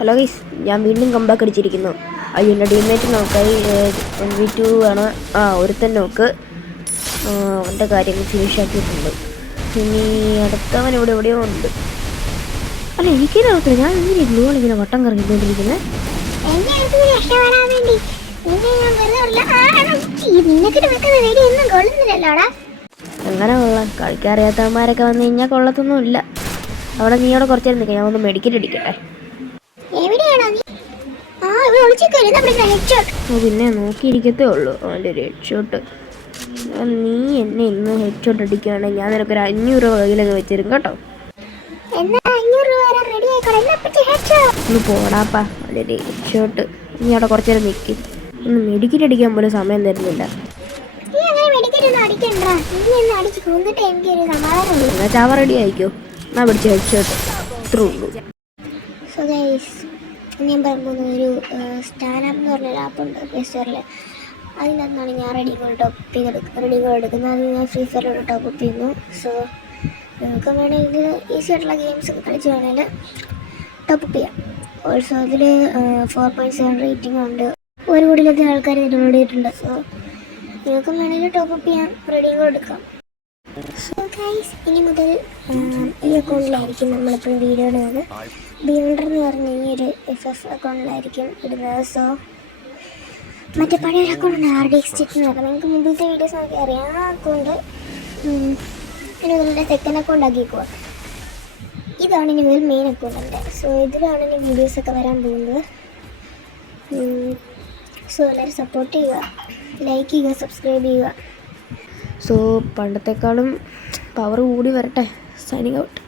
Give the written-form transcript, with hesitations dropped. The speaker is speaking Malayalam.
ഹലോ ഗൈസ്, ഞാൻ വീണ്ടും കംബാക്ക് അടിച്ചിരിക്കുന്നു. അയ്യോ, എൻ്റെ ടീംമേറ്റ് നോക്കായി 1v2 ആണ്. ഒരുത്തൻ നോക്ക്. അവൻ്റെ കാര്യങ്ങൾ ഫിനിഷ് ആക്കിയിട്ടുണ്ട്. ഇനി അടുത്തവൻ എവിടെയോ ഉണ്ട്. അല്ല, എനിക്കൊരവസ്ഥ, ഞാൻ ഇങ്ങനെ ഗ്ലൂൾ ഇങ്ങനെ വട്ടം കറങ്ങിക്കൊണ്ടിരിക്കുന്നത്. അങ്ങനെ കൊള്ളാം. കളിക്കറിയാത്തവന്മാരൊക്കെ വന്നു കഴിഞ്ഞാൽ കൊള്ളത്തൊന്നുമില്ല. അവിടെ നീ അവിടെ കുറച്ച് നേരം നിൽക്കാം, ഞാൻ ഒന്ന് മെഡിക്കറ്റ് അടിക്കട്ടെ. പിന്നെ നോക്കിയിരിക്കത്തേ ഉള്ളൂ അവൻ്റെ ഒരു ഹെഡ് ഷോട്ട്. നീ എന്നെ ഇന്ന് ഹെഡ് ഷോട്ട് അടിക്കുകയാണെങ്കിൽ ഞാൻ നിനക്കൊരു 500 രൂപ കയ്യിലൊക്കെ വെച്ചിരും കേട്ടോ. ഒന്ന് പോടാപ്പാ, അവൻ്റെ ഒരു ഹെഡ് ഷോട്ട്. നീ അവിടെ കുറച്ച് നേരം നിൽക്കും. ഒന്ന് മെഡിക്കറ്റ് അടിക്കാൻ പോലും സമയം തരുന്നില്ല. എന്നാ ചാവ റെഡി ആയിക്കോ. എന്നാ പിടിച്ച ഹെഡ് ഷോട്ട് ഇത്രേ ഉള്ളൂ. ഞാൻ പറയുമ്പോൾ ഒരു സ്റ്റാൻഡപ്പ് എന്ന് പറഞ്ഞൊരു ആപ്പുണ്ട് പ്ലേ സ്റ്റോറിൽ. അതിനകത്താണ് ഞാൻ റെഡി ഗോൾ എടുക്കുന്നത്. അത് ഞാൻ ഫ്രീ ഫയറിലൂടെ ടോപ്പ് ചെയ്യുന്നു. സോ നിങ്ങൾക്ക് വേണമെങ്കിൽ ഈസി ആയിട്ടുള്ള ഗെയിംസ് ഒക്കെ കളിച്ച് വേണമെങ്കിൽ ടോപ്പ് ചെയ്യാം. ഓൾസോ അതിൽ 4.7 റേറ്റിംഗ് ഉണ്ട്. 1 കോടിയിലധികം ആൾക്കാർ ഡൗൺലോഡ് ചെയ്തിട്ടുണ്ട്. സോ നിങ്ങൾക്ക് വേണമെങ്കിൽ ടോപ്പ് ചെയ്യാം, റെഡി ഗോൾ എടുക്കാം. സോ ഗൈസ്, ഇനി മുതൽ ഈ അക്കൗണ്ടിലായിരിക്കും നമ്മളിപ്പോൾ വീഡിയോ ഇടുന്നത്. ബിയോണ്ടർ എന്ന് പറഞ്ഞ ഈ ഒരു FF അക്കൗണ്ടിലായിരിക്കും ഇടുന്നത്. സോ മറ്റേ പഴയൊരു അക്കൗണ്ട് RDX Chit എന്ന് പറഞ്ഞാൽ നിങ്ങൾക്ക് മുമ്പിലത്തെ വീഡിയോസ് നോക്കി അറിയാം. ആ അക്കൗണ്ട് ഇനി നിങ്ങളുടെ സെക്കൻഡ് അക്കൗണ്ട് ആക്കിക്കുക. ഇതാണ് ഇനി മുതൽ മെയിൻ അക്കൗണ്ടിൻ്റെ. സോ ഇതിലാണ് ഇനി വീഡിയോസൊക്കെ വരാൻ പോകുന്നത്. സോ എല്ലാവരും സപ്പോർട്ട് ചെയ്യുക, ലൈക്ക് ചെയ്യുക, സബ്സ്ക്രൈബ് ചെയ്യുക. സോ പണ്ടത്തെക്കാളും പവർ കൂടി വരട്ടെ. Signing out.